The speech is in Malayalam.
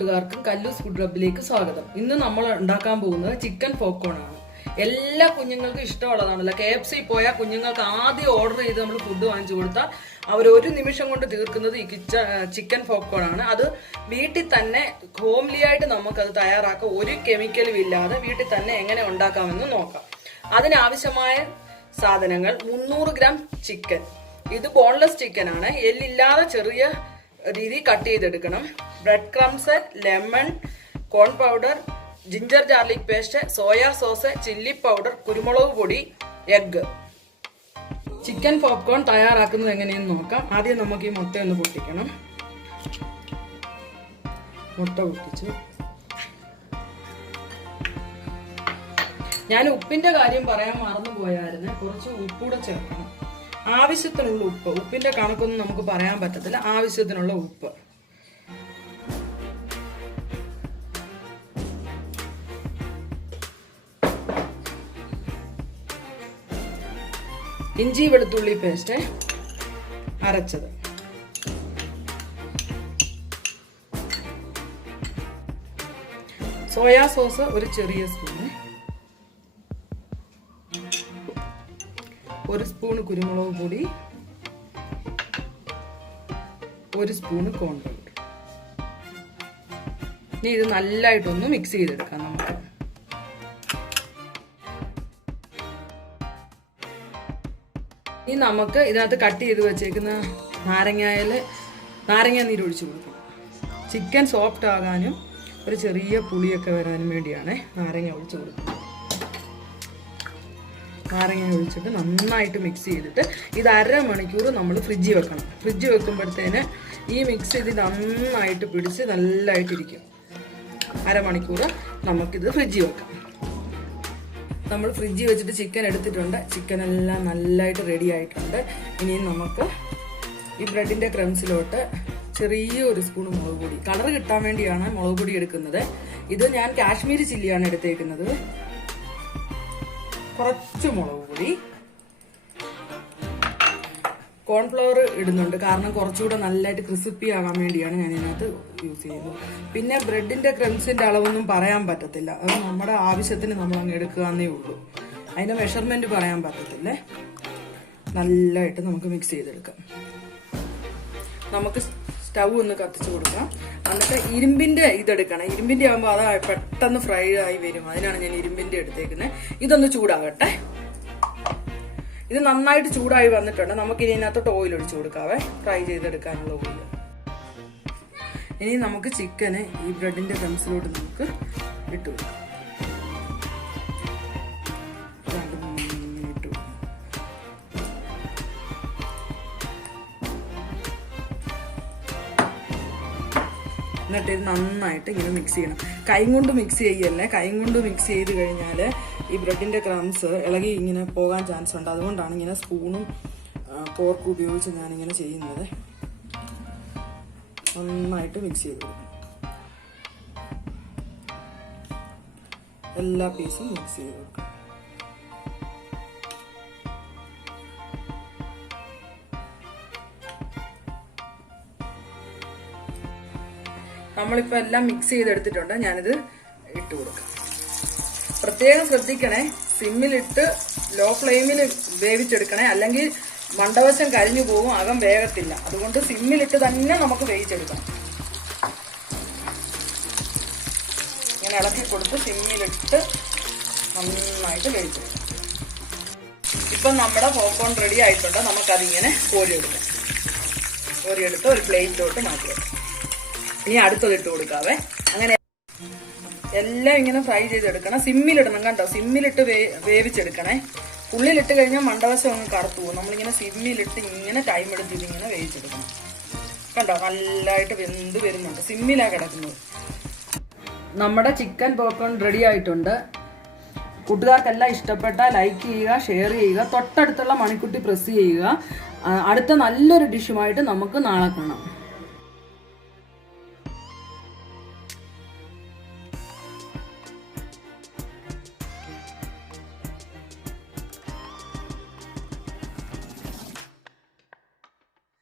കൂട്ടുകാർക്കും കല്ലൂസ് ഫുഡ് ക്ലബിലേക്ക് സ്വാഗതം. ഇന്ന് നമ്മൾ ഉണ്ടാക്കാൻ പോകുന്നത് ചിക്കൻ പോപ്കോൺ ആണ്. എല്ലാ കുഞ്ഞുങ്ങൾക്കും ഇഷ്ടമുള്ളതാണല്ലോ. KFC പോയാൽ കുഞ്ഞുങ്ങൾക്ക് ആദ്യം ഓർഡർ ചെയ്ത് നമ്മൾ ഫുഡ് വാങ്ങിച്ചു കൊടുത്താൽ അവർ ഒരു നിമിഷം കൊണ്ട് തീർക്കുന്നത് ഈ ചിക്കൻ പോപ്കോൺ ആണ്. അത് വീട്ടിൽ തന്നെ ഹോംലി ആയിട്ട് നമുക്കത് തയ്യാറാക്കാം. ഒരു കെമിക്കലും ഇല്ലാതെ വീട്ടിൽ തന്നെ എങ്ങനെ ഉണ്ടാക്കാമെന്ന് നോക്കാം. അതിനാവശ്യമായ സാധനങ്ങൾ 300 ഗ്രാം ചിക്കൻ. ഇത് ബോൺലെസ് ചിക്കൻ ആണ്. എല്ലില്ലാതെ ചെറിയ രീതി കട്ട് ചെയ്തെടുക്കണം. Bread crumbs, lemon, corn powder, ginger garlic paste, soya sauce, chilli powder, കുരുമുളക് പൊടി, എഗ്ഗ്. ചിക്കൻ പോപ്കോൺ തയ്യാറാക്കുന്നത് എങ്ങനെയെന്ന് നോക്കാം. ആദ്യം നമുക്ക് ഈ മുട്ട ഒന്ന് പൊട്ടിക്കണം. മുട്ട പൊട്ടിച്ചു. ഞാൻ ഉപ്പിന്റെ കാര്യം പറയാൻ മറന്നു പോയായിരുന്നു. കുറച്ച് ഉപ്പൂടെ ചേർക്കണം. ആവശ്യത്തിനുള്ള ഉപ്പ്. ഉപ്പിന്റെ കണക്കൊന്നും നമുക്ക് പറയാൻ പറ്റത്തില്ല. ആവശ്യത്തിനുള്ള ഉപ്പ്. ഇഞ്ചി വെളുത്തുള്ളി പേസ്റ്റ് അരച്ചത്. സോയാ സോസ് ഒരു ചെറിയ സ്പൂണ്. 1 സ്പൂണ് കുരുമുളക് പൊടി, 1 സ്പൂണ് കോൺ പൗഡർ. ഇനി ഇത് നല്ലതായിട്ടൊന്ന് മിക്സ് ചെയ്തെടുക്കാം നമുക്ക്. ഇനി നമുക്ക് ഇതിനകത്ത് കട്ട് ചെയ്ത് വെച്ചേക്കുന്ന നാരങ്ങ നീര് ഒഴിച്ചു കൊടുക്കണം. ചിക്കൻ സോഫ്റ്റ് ആകാനും ഒരു ചെറിയ പുളിയൊക്കെ വരാനും വേണ്ടിയാണ് നാരങ്ങ ഒഴിച്ചു കൊടുക്കുന്നത്. നാരങ്ങ ഒഴിച്ചിട്ട് നന്നായിട്ട് മിക്സ് ചെയ്തിട്ട് ഇത് 1/2 മണിക്കൂർ നമ്മൾ ഫ്രിഡ്ജിൽ വെക്കണം. ഫ്രിഡ്ജിൽ വെക്കുമ്പോഴത്തേന് ഈ മിക്സ് ഇത് നന്നായിട്ട് പിടിച്ച് നല്ലതായിട്ടിരിക്കും. 1/2 മണിക്കൂർ നമുക്കിത് ഫ്രിഡ്ജിൽ വെക്കാം. നമ്മൾ ഫ്രിഡ്ജിൽ വെച്ചിട്ട് ചിക്കൻ എടുത്തിട്ടുണ്ട്. ചിക്കൻ എല്ലാം നല്ലതായിട്ട് റെഡി ആയിട്ടുണ്ട്. ഇനി നമുക്ക് ഈ ബ്രെഡിന്റെ ക്രംസിലോട്ട് ചെറിയൊരു സ്പൂൺ മുളക് പൊടി, കളർ കിട്ടാൻ വേണ്ടിയാണ് മുളക് പൊടി എടുക്കുന്നത്. ഇത് ഞാൻ കാശ്മീരി ചില്ലിയാണ് എടുത്തേക്കുന്നത്. കുറച്ച് മുളക് പൊടി, കോൺഫ്ലവർ ഇടുന്നുണ്ട്. കാരണം കുറച്ചുകൂടെ നല്ലതായിട്ട് ക്രിസ്പി ആകാൻ വേണ്ടിയാണ് ഞാൻ ഇതിനകത്ത് യൂസ് ചെയ്യുന്നത്. പിന്നെ ബ്രെഡിന്റെ ക്രംസിന്റെ അളവൊന്നും പറയാൻ പറ്റത്തില്ല. അത് നമ്മുടെ ആവശ്യത്തിന് നമ്മൾ അങ്ങ് എടുക്കുകയെന്നേ ഉള്ളൂ. അതിന്റെ മെഷർമെന്റ് പറയാൻ പറ്റത്തില്ലേ. നല്ലതായിട്ട് നമുക്ക് മിക്സ് ചെയ്തെടുക്കാം. നമുക്ക് സ്റ്റൗ ഒന്ന് കത്തിച്ചു കൊടുക്കാം. എന്നിട്ട് ഇരുമ്പിന്റെ ഇതെടുക്കണം. ഇരുമ്പിന്റെ ആകുമ്പോൾ അത് പെട്ടെന്ന് ഫ്രൈ ആയി വരും. അതിനാണ് ഞാൻ ഇരുമ്പിന്റെ എടുത്തേക്കുന്നത്. ഇതൊന്ന് ചൂടാകട്ടെ. ഇത് നന്നായിട്ട് ചൂടായി വന്നിട്ടുണ്ട്. നമുക്ക് ഇനി ഇതിനകത്തോട്ട് ഓയിൽ ഒഴിച്ചു കൊടുക്കാവേ. ഫ്രൈ ചെയ്തെടുക്കാനുള്ള ഓയിൽ. ഇനി നമുക്ക് ചിക്കന് ഈ ബ്രെഡിന്റെ ക്രംസിലോട്ട് നമുക്ക് ഇട്ട് കൊടുക്കാം. എന്നിട്ട് ഇത് നന്നായിട്ട് ഇങ്ങനെ മിക്സ് ചെയ്യണം. കൈ കൊണ്ട് മിക്സ് ചെയ്യല്ലേ. കൈ കൊണ്ട് മിക്സ് ചെയ്ത് കഴിഞ്ഞാൽ ഈ ബ്രെഡിന്റെ ക്രംസ് ഇളകി ഇങ്ങനെ പോകാൻ ചാൻസ് ഉണ്ട്. അതുകൊണ്ടാണ് ഇങ്ങനെ സ്പൂണും ഫോർക്കും ഉപയോഗിച്ച് ഞാനിങ്ങനെ ചെയ്യുന്നത്. നന്നായിട്ട് മിക്സ് ചെയ്ത് കൊടുക്കും. എല്ലാ പീസും മിക്സ് ചെയ്ത് കൊടുക്കും. നമ്മളിപ്പോൾ എല്ലാം മിക്സ് ചെയ്തെടുത്തിട്ടുണ്ട്. ഞാനിത് ഇട്ട് കൊടുക്കാം. പ്രത്യേകം ശ്രദ്ധിക്കണേ, സിമ്മിലിട്ട് ലോ ഫ്ലെയിമിൽ വേവിച്ചെടുക്കണേ. അല്ലെങ്കിൽ മണ്ടവശം കരിഞ്ഞു പോകും, അകം വേഗത്തില്ല. അതുകൊണ്ട് സിമ്മിലിട്ട് തന്നെ നമുക്ക് വേവിച്ചെടുക്കണം. ഇങ്ങനെ ഇളക്കി കൊടുത്ത് സിമ്മിലിട്ട് നന്നായിട്ട് വേവിച്ചെടുക്കാം. ഇപ്പം നമ്മുടെ പോപ്കോൺ റെഡി ആയിട്ടുണ്ട്. നമുക്കതിങ്ങനെ കോരിയെടുക്കാം. കോരിയെടുത്ത് ഒരു പ്ലേറ്റിലോട്ട് മാറ്റി വെക്കാം. ഇനി അടുത്തത് ഇട്ട് കൊടുക്കാവേ. അങ്ങനെ എല്ലാം ഇങ്ങനെ ഫ്രൈ ചെയ്തെടുക്കണം. സിമ്മിലിടണം കേട്ടോ. സിമ്മിലിട്ട് വേവിച്ചെടുക്കണേ. ഉള്ളിലിട്ട് കഴിഞ്ഞാൽ മണ്ടവശം അങ്ങ് കറുത്തു പോകും. നമ്മളിങ്ങനെ സിമ്മിലിട്ട് ഇങ്ങനെ ടൈം എടുത്ത് ഇതിങ്ങനെ വേവിച്ചെടുക്കണം. കണ്ടോ, നല്ലതായിട്ട് വെന്ത് വരുന്നുണ്ട്. സിമ്മിലാണ് കിടക്കുന്നത്. നമ്മുടെ ചിക്കൻ പോപ്കോൺ റെഡി ആയിട്ടുണ്ട്. കൂട്ടുകാർക്കെല്ലാം ഇഷ്ടപ്പെട്ടാൽ ലൈക്ക് ചെയ്യുക, ഷെയർ ചെയ്യുക, തൊട്ടടുത്തുള്ള മണിക്കുട്ടി പ്രസ് ചെയ്യുക. അടുത്ത നല്ലൊരു ഡിഷുമായിട്ട് നമുക്ക് നാളെ കാണാം.